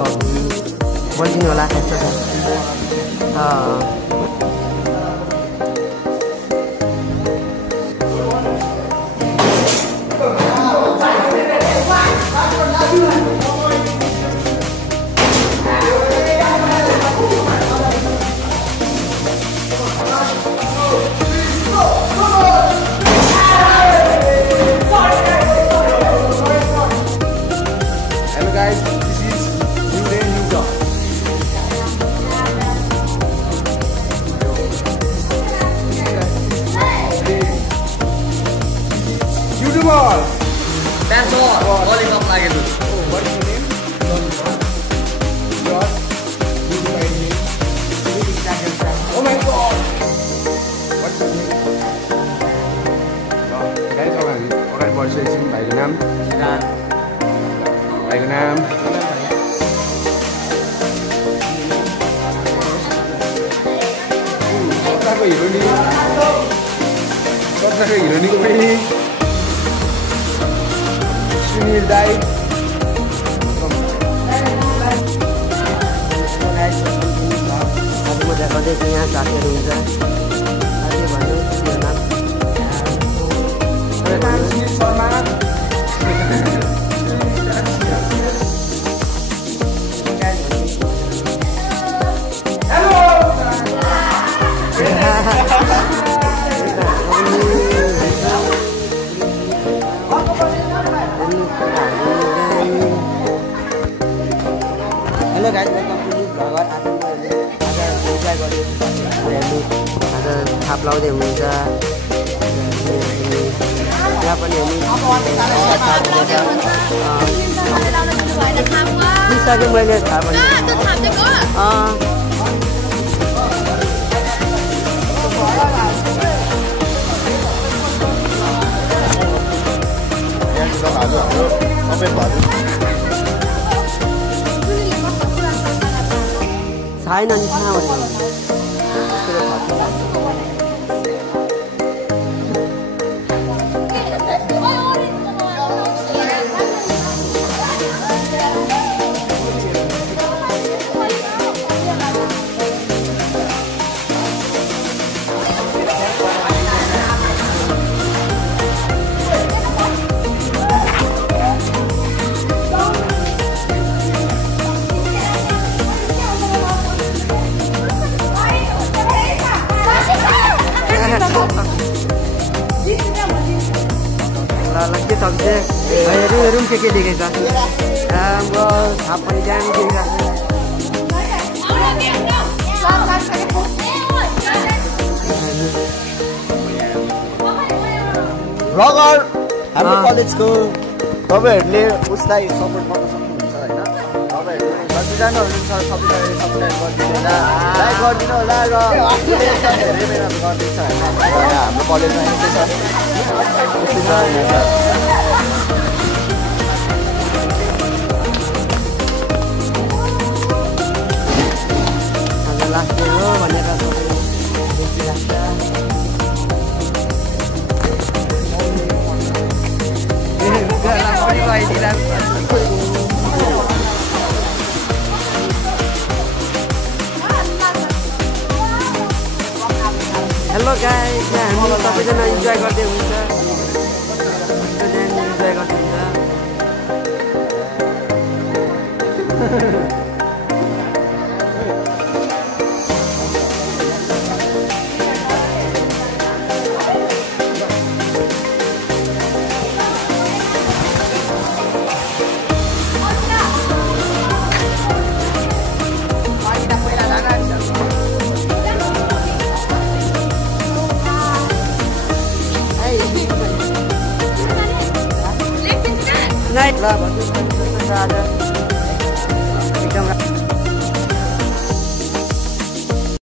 बोलिदिनु होला कस्तो छ। Hello guys, this is New Day New Job. YouTuber. That's all. Lollipop लागेको. What is your name? Yours? YouTuber name? Oh my god. What's your name? Guys, अगाडि बढिसकेको छौँ। भाइको नाम? भाइको नाम? कताको हिरोनी? कताको हिरोनीको पनि सुनिल दाई। आज म देखाउँदैछु यहाँ साथीहरू हुन्छ। साथी भन्नु यो नाम Sunil Sharma. Hello guys, welcome to Bhagat. आज इन्जोय गर्दै आज थाप लाउँदै हुनुहुन्छ। यहाँ पनि दिइसकेँ मैले थाहा पनि। छैन नि कहाँबाट के सक्छ हेरौँ के देखेछ। राम्रो थाप पनि जानु देखिरहेको ब्लगर हाम्रो कलेजको तपाईँहरूले उसलाई सपोर्ट गर्न सक्नुहुन्छ होइन। तपाईँहरू जतिजना हुनुहुन्छ सबैजनाले सब्सक्राइब गरिदिनु होला, लाइक गरिदिनु होला र धेरै मेहनत गर्दैछ होइन। हाम्रो कलेजमा यस्तै छ। आज लास्ट डे हो भनेर हेलो गाइस, हामी सबैजना इन्जोय गर्दै हुन्छ। इन्जोय गर्दै हुन्छ। Night lah, bagus.